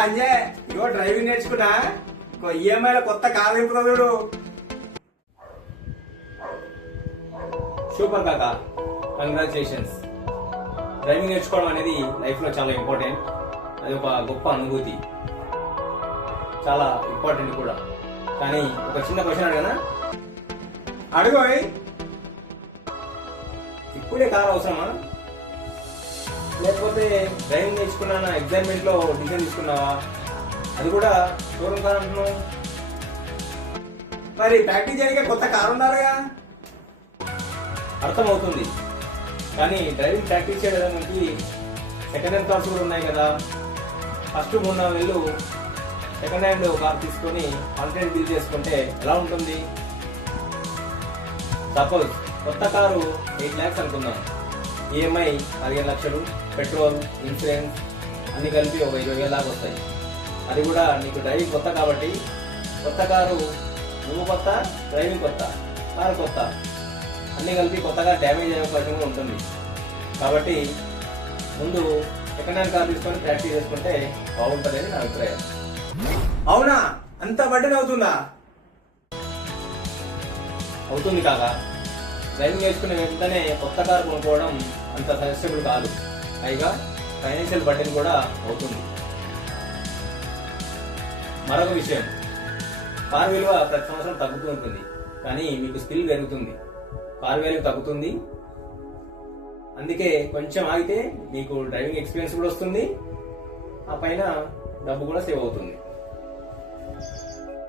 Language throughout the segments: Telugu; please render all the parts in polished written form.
అంజయ్ ఇగో డ్రైవింగ్ నేర్చుకున్నా ఈఎంఐలో కొత్త కారు ఇప్పుడు సూపర్ కాకా, కంగ్రాచులేషన్స్. డ్రైవింగ్ నేర్చుకోవడం అనేది లైఫ్ లో చాలా ఇంపార్టెంట్. అది ఒక గొప్ప అనుభూతి, చాలా ఇంపార్టెంట్ కూడా. కానీ ఒక చిన్న క్వశ్చన్ అడగనా? అడుగు. ఇప్పుడే కారు అవసరమా, లేకపోతే డ్రైవింగ్ నేర్చుకున్నా ఎగ్జామ్మెంట్ లో డిసిజన్ తీసుకున్నావా? అది కూడా షోరూమ్ కార్ అంటున్నావు. మరి ప్రాక్టీస్ చేయడానికి కొత్త కారు ఉండాలిగా. అర్థమవుతుంది, కానీ డ్రైవింగ్ ప్రాక్టీస్ చేయడానికి సెకండ్ హ్యాండ్ కార్స్ కూడా ఉన్నాయి కదా. ఫస్ట్ 3-4 నెలలు సెకండ్ హ్యాండ్ కార్ తీసుకొని కాన్ఫిడెంట్ బిల్డ్ చేసుకుంటే ఎలా ఉంటుంది? సపోజ్ కొత్త కారు 8 lakhs అనుకుందాం, ఈఎంఐ 15 లక్షలు, పెట్రోల్, ఇన్సూరెన్స్ అన్ని కలిపి ఒక 20,000 దాకా వస్తాయి. అది కూడా నీకు డ్రైవింగ్ కొత్త కాబట్టి. కొత్త కారు, నువ్వు కొత్త, డ్రైవింగ్ కొత్త, కారు కొత్త, అన్ని కలిపి కొత్తగా డ్యామేజ్ అయ్యే అవకాశం కూడా ఉంటుంది. కాబట్టి ముందు సెకండ్ హ్యాండ్ కార్ తీసుకొని ప్రాక్టీస్ చేసుకుంటే బాగుంటుందని నా అభిప్రాయం. అవునా? అంత బడ్డెన్ అవుతుందా? అవుతుంది కాక. డ్రైవింగ్ నేర్చుకునే వెంటనే కొత్త కారు కొనుక్కోవడం అంత సజెస్టబుల్ కాదు. పైగా ఫైనాన్షియల్ బడ్డెన్ కూడా అవుతుంది. మరొక విషయం, కారు విలువ ప్రతి సంవత్సరం తగ్గుతూ ఉంటుంది, కానీ మీకు స్కిల్ పెరుగుతుంది, కారు వాల్యూ తగ్గుతుంది. అందుకే కొంచెం ఆగితే మీకు డ్రైవింగ్ ఎక్స్పీరియన్స్ కూడా వస్తుంది, ఆ పైన డబ్బు కూడా సేవ్ అవుతుంది.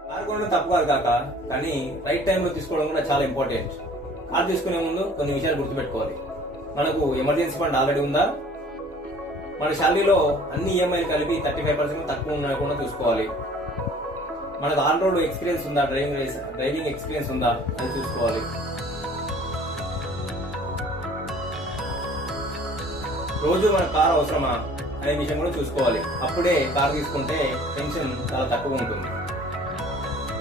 కారు కొనడం తప్పు కాదు కాక, కానీ రైట్ టైంలో తీసుకోవడం కూడా చాలా ఇంపార్టెంట్. కారు తీసుకునే ముందు కొన్ని విషయాలు గుర్తుపెట్టుకోవాలి. మనకు ఎమర్జెన్సీ ఫండ్ ఆల్రెడీ ఉందా? మన శాలరీలో అన్ని ఈఎంఐలు కలిపి 35% తక్కువ ఉన్నా కూడా చూసుకోవాలి. మనకు ఆన్ రోడ్ ఎక్స్పీరియన్స్ ఉందా, డ్రైవింగ్ ఎక్స్పీరియన్స్ ఉందా అది చూసుకోవాలి. రోజు మన కారు అవసరమా అనే విషయం కూడా చూసుకోవాలి. అప్పుడే కారు తీసుకుంటే టెన్షన్ చాలా తక్కువ ఉంటుంది.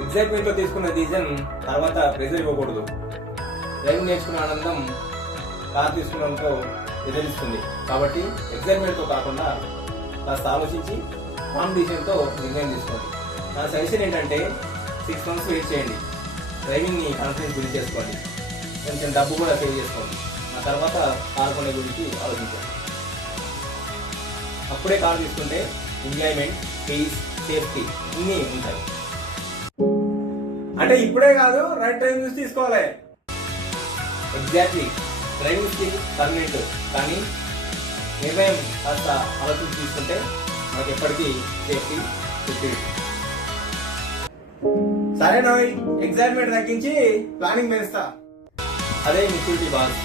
ఎగ్జైట్మెంట్ లో తీసుకున్న డిసిజన్ తర్వాత ప్రెజర్ ఇవ్వకూడదు. డ్రైవింగ్ నేర్చుకున్న ఆనందం కారు తీసుకున్నంతో ఎదిరిస్తుంది. కాబట్టి ఎగ్జైట్మెంట్ తో కాకుండా కాస్త ఆలోచించి కామ్ డిసిజన్ తో నిర్ణయం తీసుకోండి. నా సజెషన్ ఏంటంటే 6 months వెయిట్ చేయండి. డ్రైవింగ్ ని కాన్ఫిడెన్స్ బిల్డ్ చేసుకోండి, కొంచెం డబ్బు కూడా సేవ్ చేసుకోండి. ఆ తర్వాత కారు కొనే గురించి ఆలోచించండి. అప్పుడే కారు తీసుకుంటే ఎంజాయ్మెంట్, పీస్, సేఫ్టీ అన్నీ ఉంటాయి. అంటే ఇప్పుడే కాదు, రైట్ టైం చూసి తీసుకోవాలి. ఎగ్జాక్ట్లీ. డ్రైవింగ్ స్కిల్ పర్మనెంట్, కానీ నిర్ణయం కాస్త ఆలోచించి తీసుకుంటే మనకి ఎప్పటికీ సేఫ్టీ, సెక్యూరిటీ. సరే నోయ్, ఎగ్జైట్మెంట్ తగ్గించి ప్లానింగ్ పెంచుతా. అదే మెచ్యూరిటీ బాస్.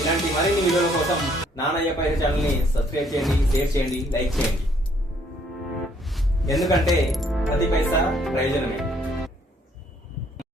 ఇలాంటి మరిన్ని వీడియోల కోసం నానయ్య పైస ఛానల్ ని సబ్స్క్రైబ్ చేయండి, షేర్ చేయండి, లైక్ చేయండి. ఎందుకంటే ప్రతి పైసా ప్రయోజనమే.